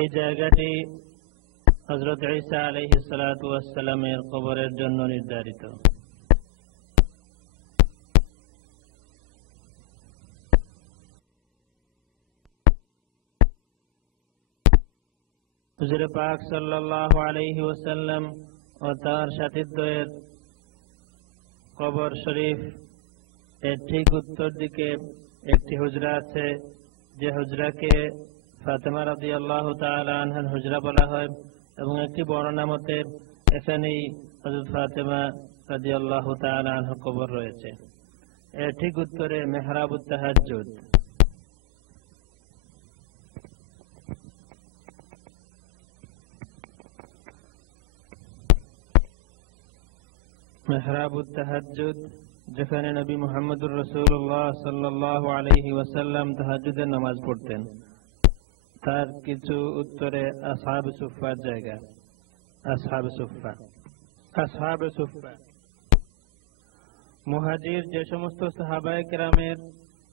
এই জায়গাটি হযরত ঈসা আলাইহিস সালাতু ওয়াস সালামের কবরের জন্য নির্ধারিত। হুজুর পাক সাল্লাল্লাহু আলাইহি ওয়াসাল্লাম ও তার সাথীদ্বয়ের কবর শরীফ এর ঠিক উত্তর দিকে একটি হুজরা আছে, যে হুজরাকে ফাতেমা রাদিয়াল্লাহু তাআলা আনহার হুজরা বলা হয়, এবং একটি বর্ণনা মতে এখানেই হযরত ফাতেমা রাদিয়াল্লাহু তাআলা আনহার কবর রয়েছে। এর ঠিক উত্তরে মেহরাবুত তাহাজ্জুদ। মেহরাবুত তাহাজ্জুদ, যেখানে নবী মুহাম্মদুর রাসূলুল্লাহ সাল্লাল্লাহু আলাইহি ওয়াসাল্লাম তাহাজ্জুদের নামাজ পড়তেন, তার কিছু উত্তরে আসহাবে সুফফার জায়গা। আসহাবে সুফফা মুহাজির যে সমস্ত সাহাবায়ে কেরামের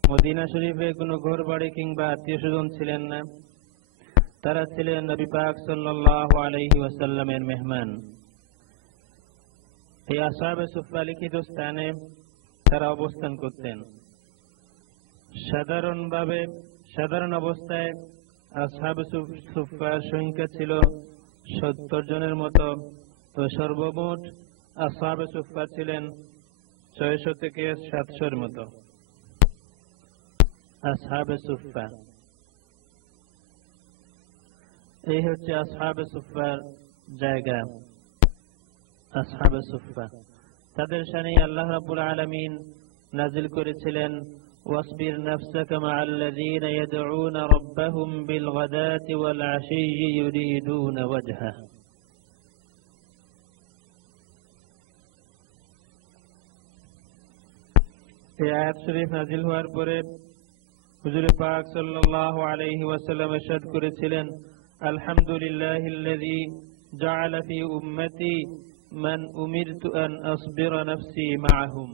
মদিনা শরীফে কোনো ঘর বাড়ি কিংবা আত্মীয় স্বজন ছিলেন না, তারা ছিলেন নবী পাক সাল্লাল্লাহু আলাইহি ওয়াসাল্লামের মেহমান। এই আসহাবে সুফফা লিখিত স্থানে তারা অবস্থান করতেন। সাধারণ অবস্থায় আসহাবে সুফফার সংখ্যা ছিল 70 জনের মতো, তো সর্বমোট আসহাবে সুফফা ছিলেন 600 থেকে 700 মতো। আসহাবে সুফফা, এই হচ্ছে আসহাবে সুফফার জায়গা। আসহাবে সুফফা তাদের শানে আল্লাহ রাব্বুল আলামিন নাযিল করেছিলেন, ওয়াসবির নাফসাকা মা'আল্লাযীনা ইয়াদউনা রাব্বাহুম বিল গাদাতি ওয়াল আশিয়্যি ইউরিদুনা ওয়াজহা। এই আয়াত শরীফ নাযিল হওয়ার পরে হুজুর পাক সাল্লাল্লাহু আলাইহি ওয়াসাল্লাম ইরশাদ করেছিলেন, আলহামদুলিল্লাহিল্লাযী জাআলা ফি উম্মতি মান উমিরতু আন আসবিরা নাফসি মা'আহুম।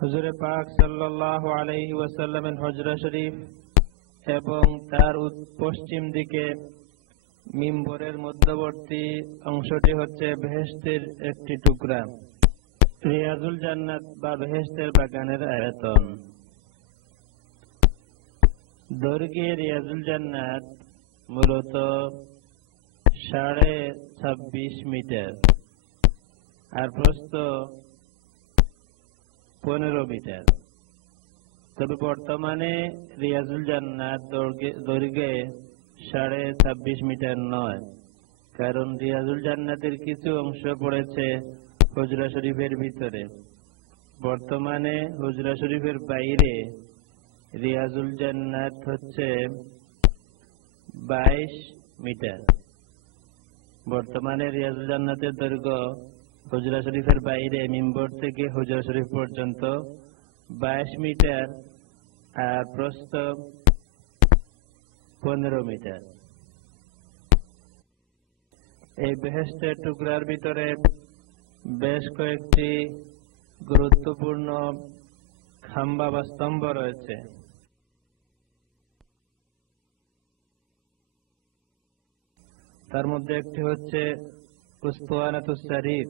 হুজুর পাক সাল্লাল্লাহু আলাইহি ওয়াসাল্লামের হুজরা শরীফ এবং তার পশ্চিম দিকে মিম্বরের মধ্যবর্তী অংশটি হচ্ছে বেহেশতের একটি টুকরা, রিয়াজুল জান্নাত বা বেহেশতের বাগানের আয়তন। দৈর্ঘ্যে রিয়াজুল জান্নাত মূলত 26.5 মিটার আর প্রস্থ 15 মিটার। তবে বর্তমানে রিয়াজুল জান্নাত দৈর্ঘ্যে 26.5 মিটার নয়, কারণ রিয়াজুল জান্নাতের কিছু অংশ পড়েছে হুজরা শরীফের ভিতরে। বর্তমানে হুজরা শরীফের বাইরে রিয়াজুল জান্নাত হচ্ছে 22 মিটার। বর্তমানে রিয়াজুল জান্নাতের দৈর্ঘ্য হুজরা শরীফের বাইরে মিম্বর থেকে হুজরা শরীফ পর্যন্ত 22 মিটার আর প্রস্থ 15 মিটার। এই বেহেশতের টুকরার ভিতরে বেশ কয়েকটি গুরুত্বপূর্ণ খাম্বা বা স্তম্ভ রয়েছে। তার মধ্যে একটি হচ্ছে উসতুয়ানাতুস সারির।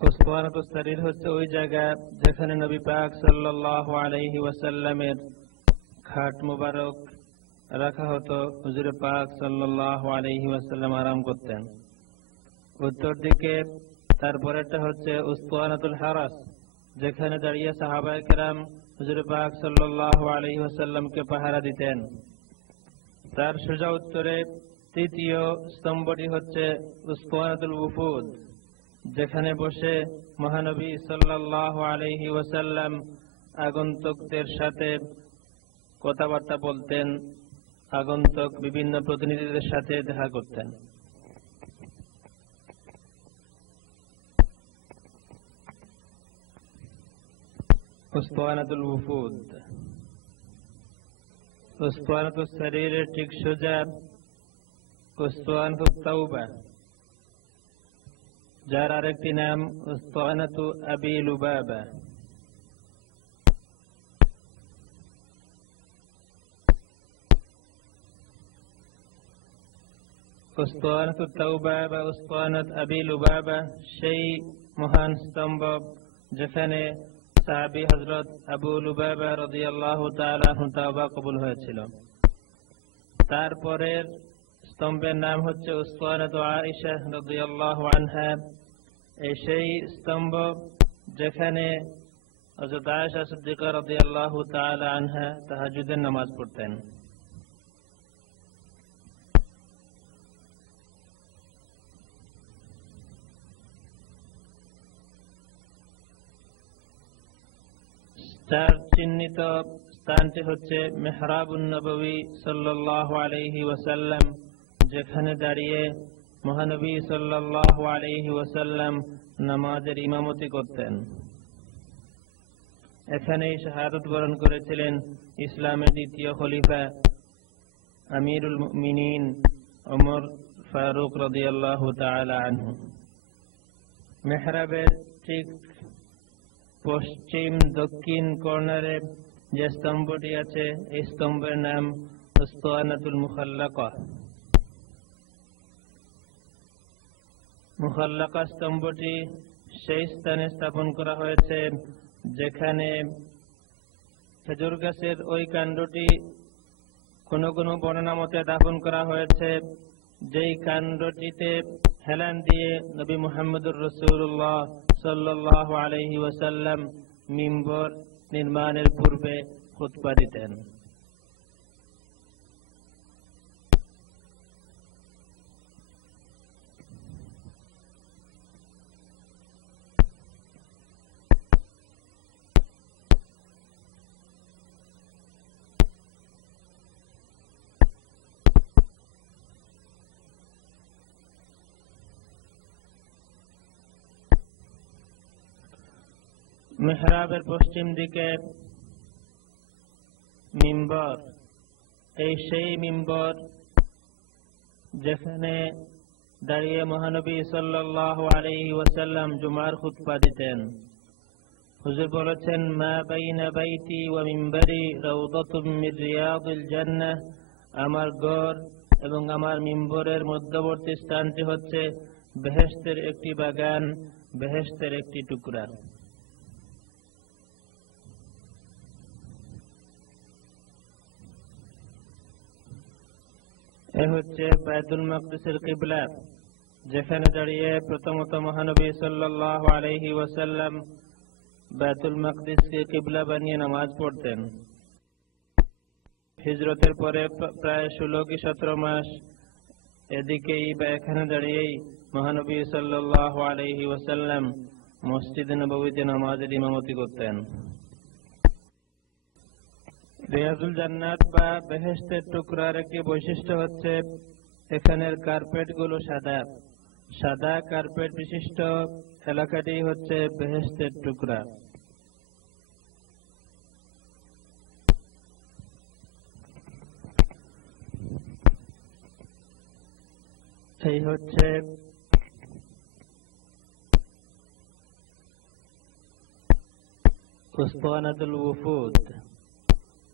উসতুয়ানাতুস সারির হচ্ছে ওই জায়গা যেখানে নবী পাক সাল্লাল্লাহু আলাইহি ওয়াসাল্লামের খাট মুবারক রাখা হতো। হুজুর পাক সাল্লাল্লাহু আলাইহি ওয়াসাল্লাম আরাম করতেন। উত্তর দিকে তারপরেরটা হচ্ছে উসতুয়ানাতুল হারাস, যেখানে দাঁড়িয়ে সাহাবায়ে কেরাম হুজুর পাক সাল্লাল্লাহু আলাইহি ওয়াসাল্লামকে পাহারা দিতেন। তার সোজা উত্তরে তৃতীয় স্তম্ভটি হচ্ছে উসতুয়ানাতুল উফুদ, যেখানে বসে মহানবী সাল্লাল্লাহু আলাইহি ওয়াসাল্লাম আগন্তুকদের সাথে কথাবার্তা বলতেন, আগন্তুক বিভিন্ন প্রতিনিধিদের সাথে দেখা করতেন। উসতুয়ানাতুল উফুদ। উসতুয়ানাতুস সারিরের ঠিক সোজা উসতুয়ানাতুত তাওবা। যার আরেকটি নাম উসতানাতু আবি লুবাবা। উসতানাতু তাওবা বা উসতানাত আবি লুবাবা সেই মহান স্তম্ভ যেখানে সাহাবী হযরত আবু লুবাবা রাদিয়াল্লাহু তাআলা আনহু তাওবা কবুল হয়েছিল। তারপরের স্তম্ভের নাম হচ্ছে উসতানাতু আয়েশা রাদিয়াল্লাহু আনহা। এই সেই স্তম্ভ যেখানে হযরত আয়েশা সিদ্দিকা রাদিয়াল্লাহু তাআলা আনহা তাহাজ্জুদের নামাজ পড়তেন। তার চিহ্নিত স্থানটি হচ্ছে মেহরাবুন নববী সাল্লাল্লাহু আলাইহি ওয়াসাল্লাম, যেখানে দাঁড়িয়ে মহানবী সাল্লাল্লাহু আলাইহি ওয়াসাল্লাম নামাজের ইমামতি করতেন। এখানেই শাহাদাত বরণ করেছিলেন ইসলামের দ্বিতীয় খলিফা আমিরুল মুমিনিন ওমর ফারুক রাদিয়াল্লাহু তাআলা আনহু। মেহরাবের ঠিক পশ্চিম দক্ষিণ কর্নারে যে স্তম্ভটি আছে এই স্তম্ভের নাম উসতানাতুল মুখাল্লাকা। মুখাল্লাকা স্তম্ভটি সেই স্থানে স্থাপন করা হয়েছে যেখানে খেজুর গাছের ওই কাণ্ডটি কোনো কোনো বর্ণনা মতে দাফন করা হয়েছে, যেই কাণ্ডটিতে হেলান দিয়ে নবী মুহাম্মদুর রাসূলুল্লাহ সাল্লাল্লাহু আলাইহি ওয়াসাল্লাম মিম্বর নির্মাণের পূর্বে খুতবা দিতেন। মেহরাবের পশ্চিম দিকে মিম্বর, এই সেই মিম্বর যেখানে দাঁড়িয়ে মহানবী সাল্লাল্লাহু আলাইহি ওয়াসাল্লাম জুমার খুতবা দিতেন। হুজুর বলেছেন, মা বাইনা বাইতি ওয়া মিম্বরি রাউদাতুম মির রিয়াদিল জান্নাহ, আমার ঘর এবং আমার মিম্বরের মধ্যবর্তী স্থানটি হচ্ছে বেহেশতের একটি বাগান, বেহেশতের একটি টুকরা। এ হচ্ছে বাইতুল মাকদিসের কিবলা, যেখানে দাঁড়িয়ে প্রথমত মহানবী সাল্লাল্লাহু আলাইহি ওয়াসাল্লাম বাইতুল মাকদিসকে কিবলা বানিয়ে নামাজ পড়তেন। হিজরতের পরে প্রায় 16 কি 17 মাস এদিকেই বা এখানে দাঁড়িয়েই মহানবী সাল্লাল্লাহু আলাইহি ওয়াসাল্লাম মসজিদে নববীতে নামাজের ইমামতি করতেন। রিয়াজুল জান্নাত বা বেহেশতের টুকরার একটি বৈশিষ্ট্য হচ্ছে এখানের কার্পেট গুলো সাদা। সাদা কার্পেট বিশিষ্ট এলাকাটি হচ্ছে বেহেশতের টুকরা। এই হচ্ছে উসতানাতুল উফুদ,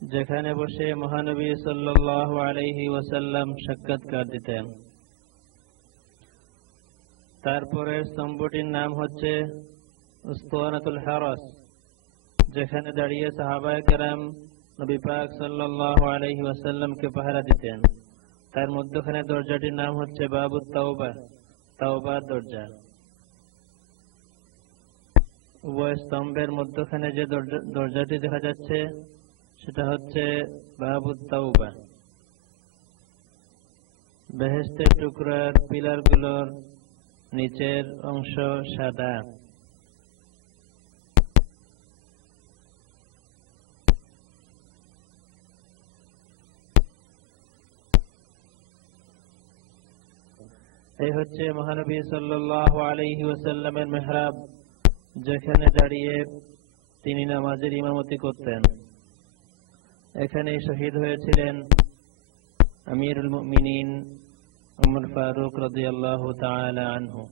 যেখানে বসে মহানবী সাল্লাল্লাহু আলাইহি ওয়াসাল্লাম সাক্ষাৎকার দিতেন। তারপরে স্তম্ভটির নাম হচ্ছে উসতানাতুল হারাস, যেখানে দাঁড়িয়ে সাহাবায়ে কেরাম নবী পাক সাল্লাল্লাহু আলাইহি ওয়াসাল্লামকে পাহারা দিতেন। তার মধ্যখানে দরজাটির নাম হচ্ছে বাবুত তাওবা, তাওবার দরজা। উভয় স্তম্ভের মধ্যখানে যে দরজাটি দেখা যাচ্ছে সেটা হচ্ছে বাবুত তাওবা। বেহেশতের টুকরার পিলার গুলোর নিচের অংশ সাদা। এই হচ্ছে মহানবী সাল্লাল্লাহু আলাইহি ওয়াসাল্লামের মেহরাব, যেখানে দাঁড়িয়ে তিনি নামাজের ইমামতি করতেন। এখানে শহীদ হয়েছিলেন আমিরুল মুমিনিন ওমর ফারুক রাদিয়াল্লাহু তাআলা আনহু।